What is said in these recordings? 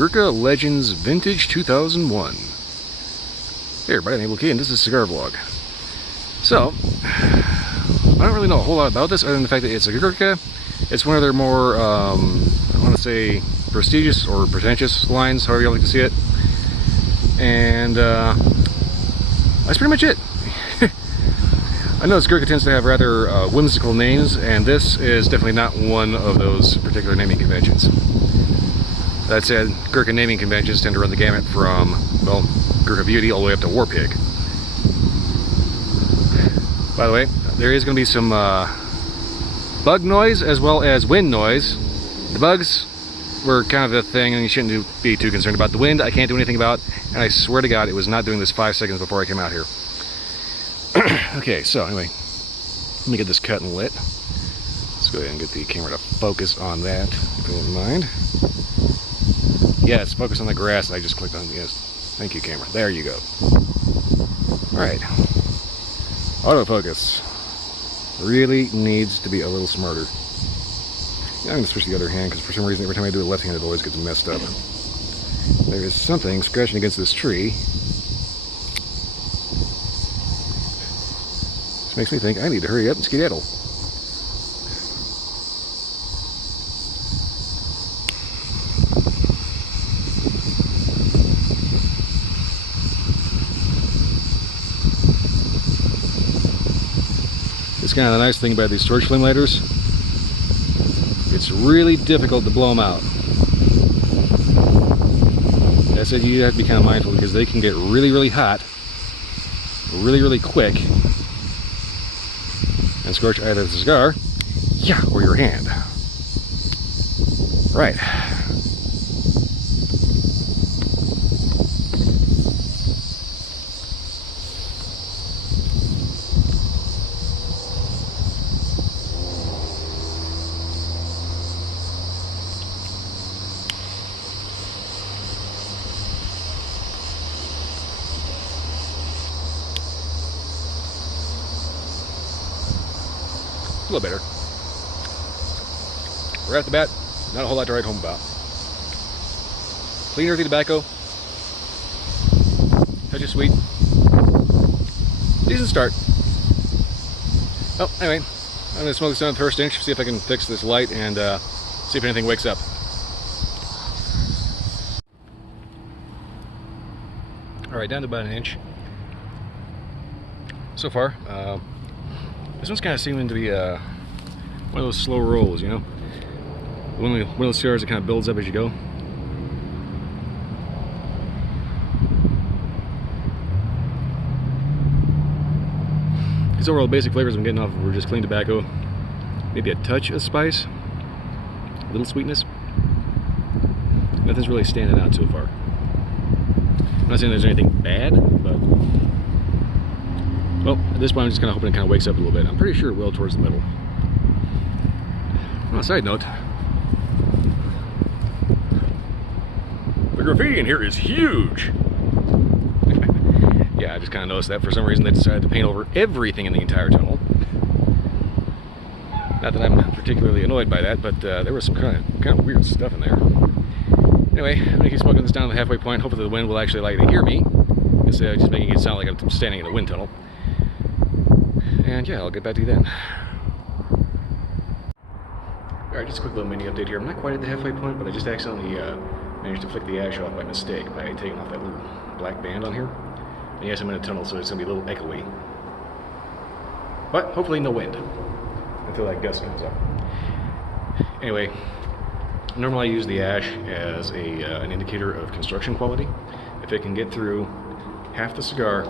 Gurkha Legends Vintage 2001. Hey everybody, I'm Able Key, and this is Cigar Vlog. So, I don't really know a whole lot about this other than the fact that it's a Gurkha. It's one of their more, I want to say, prestigious or pretentious lines, however you like to see it. And that's pretty much it. I know this Gurkha tends to have rather whimsical names, and this is definitely not one of those particular naming conventions. That said, Gurkha naming conventions tend to run the gamut from, well, Gurkha Beauty all the way up to War Pig. By the way, there is going to be some bug noise as well as wind noise. The bugs were kind of a thing and you shouldn't be too concerned about. The wind I can't do anything about, and I swear to God it was not doing this 5 seconds before I came out here. Okay, so anyway, let me get this cut and lit. Let's go ahead and get the camera to focus on that, if you don't mind. Yes, focus on the grass I just clicked on. Yes, thank you, camera. There you go. Alright. Autofocus really needs to be a little smarter. I'm going to switch the other hand because for some reason every time I do it left-handed it always gets messed up. There is something scratching against this tree. This makes me think I need to hurry up and skedaddle. It's kind of the nice thing about these storage flame lighters. It's really difficult to blow them out. That said, you have to be kind of mindful because they can get really, really hot, really, really quick, and scorch either the cigar, yeah, or your hand. Right. A little better. Right off the bat, not a whole lot to write home about. Clean, earthy tobacco. Touch of sweet. Decent start. Oh, anyway, I'm going to smoke this down the first inch, see if I can fix this light, and see if anything wakes up. Alright, down to about an inch. So far, this one's kind of seeming to be one of those slow rolls, you know? One of those cigars that kind of builds up as you go. These overall basic flavors I'm getting off were just clean tobacco, maybe a touch of spice, a little sweetness. Nothing's really standing out so far. I'm not saying there's anything bad, but well, at this point I'm just kind of hoping it kind of wakes up a little bit. I'm pretty sure it will towards the middle. On a side note, the graffiti in here is huge. Yeah, I just kind of noticed that for some reason they decided to paint over everything in the entire tunnel. Not that I'm particularly annoyed by that, but there was some kind of weird stuff in there. Anyway, I'm gonna keep smoking this down to the halfway point. Hopefully the wind will actually allow you to hear me instead of just making it sound like I'm standing in a wind tunnel. And yeah, I'll get back to you then. Alright, just a quick little mini update here. I'm not quite at the halfway point, but I just accidentally managed to flick the ash off by mistake by taking off that little black band on here. And yes, I'm in a tunnel, so it's going to be a little echoey. But hopefully no wind until that gust comes up. Anyway, normally I use the ash as an indicator of construction quality. If it can get through half the cigar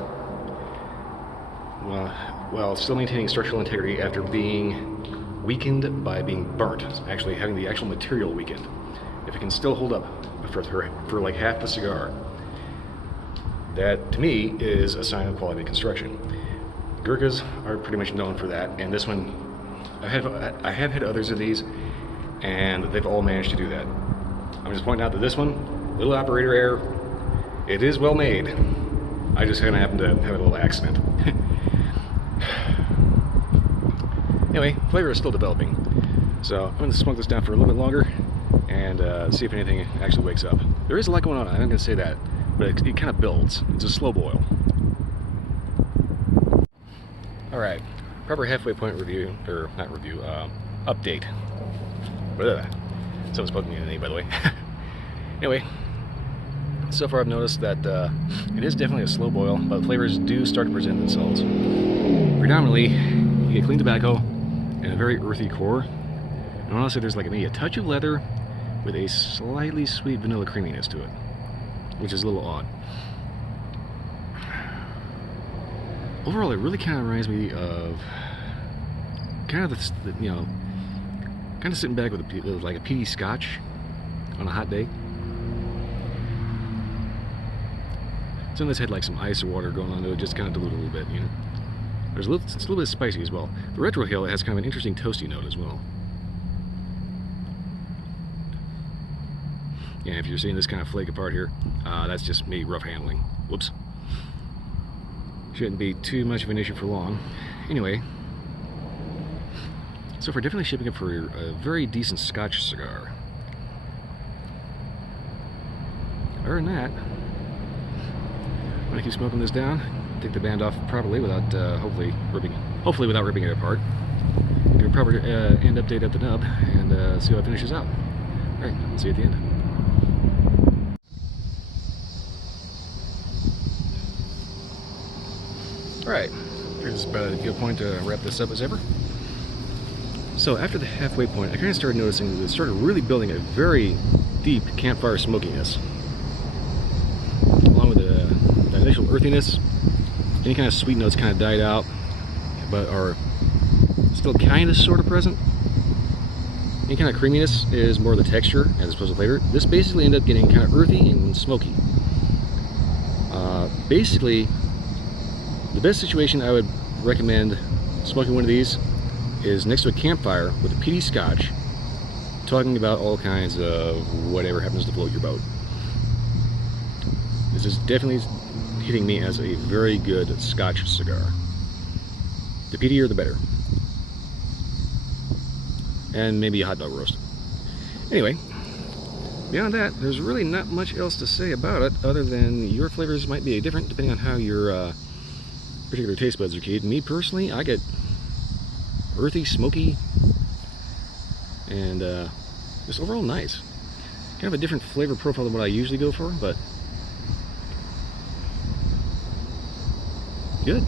while still maintaining structural integrity after being weakened by being burnt, actually having the actual material weakened. If it can still hold up for like half the cigar, that to me is a sign of quality construction. Gurkhas are pretty much known for that, and this one, I have had others of these, and they've all managed to do that. I'm just pointing out that this one, little operator error, it is well made. I just kind of happened to have a little accident. Anyway, flavor is still developing, so I'm going to smoke this down for a little bit longer, and see if anything actually wakes up. There is a lot going on, I'm not going to say that, but it kind of builds. It's a slow boil. Alright, proper halfway point review, or not review, update. Someone's poking me in the knee, by the way. Anyway, so far I've noticed that it is definitely a slow boil, but flavors do start to present themselves. Predominantly, you get clean tobacco and a very earthy core. And honestly, there's like maybe a touch of leather with a slightly sweet vanilla creaminess to it, which is a little odd. Overall, it really kind of reminds me of kind of the you know, kind of sitting back with like a peaty Scotch on a hot day. Some of this had like some ice or water going on to it, just kind of dilute a little bit, you know. It's a little bit spicy as well. The retrohale has kind of an interesting toasty note as well. Yeah, if you're seeing this kind of flake apart here, that's just me rough handling. Whoops. Shouldn't be too much of an issue for long. Anyway, so we're definitely shipping it for a very decent Scotch cigar. Other than that, I'm gonna keep smoking this down, take the band off properly without hopefully without ripping it apart. Give a proper end update at the nub and see how it finishes out. All right, see you at the end. Alright, here's about a good point to wrap this up as ever. So after the halfway point, I kind of started noticing that it started really building a very deep campfire smokiness. Along with the initial earthiness, any kind of sweet notes kind of died out, but are still kind of sort of present. Any kind of creaminess is more the texture as opposed to flavor. This basically ended up getting kind of earthy and smoky. Basically, the best situation I would recommend smoking one of these is next to a campfire with a peaty Scotch, talking about all kinds of whatever happens to float your boat. This is definitely hitting me as a very good Scotch cigar. The peatier the better. And maybe a hot dog roast. Anyway, beyond that, there's really not much else to say about it other than your flavors might be different depending on how your particular taste buds are keyed. Me personally, I get earthy, smoky, and just overall nice. Kind of a different flavor profile than what I usually go for, but good.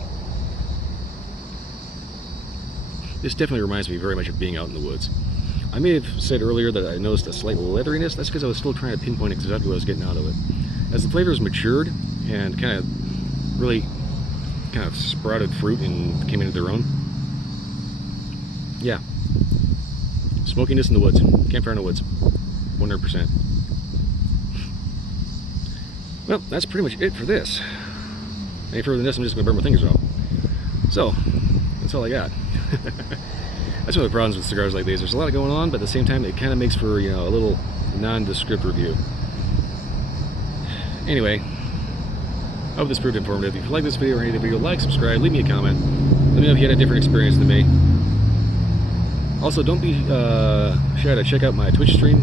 This definitely reminds me very much of being out in the woods. I may have said earlier that I noticed a slight leatheriness. That's because I was still trying to pinpoint exactly what I was getting out of it. As the flavors matured and kind of really kind of sprouted fruit and came into their own. Yeah. Smokiness in the woods. Campfire in the woods. 100%. Well, that's pretty much it for this. Any further than this, I'm just going to burn my fingers off. So, that's all I got. That's one of the problems with cigars like these. There's a lot going on, but at the same time, it kind of makes for, you know, a little nondescript review. Anyway, I hope this proved informative. If you like this video or any of the video, like, subscribe, leave me a comment. Let me know if you had a different experience than me. Also, don't be shy to check out my Twitch stream,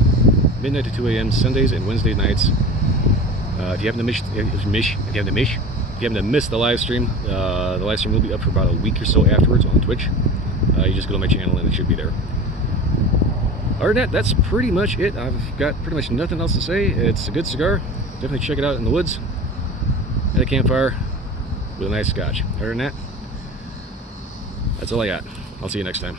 midnight to 2 a.m. Sundays and Wednesday nights. If you happen to miss the live stream will be up for about a week or so afterwards on Twitch. You just go to my channel and it should be there. Other than that, that's pretty much it. I've got pretty much nothing else to say. It's a good cigar. Definitely check it out in the woods at a campfire with a nice Scotch. Other than that, that's all I got. I'll see you next time.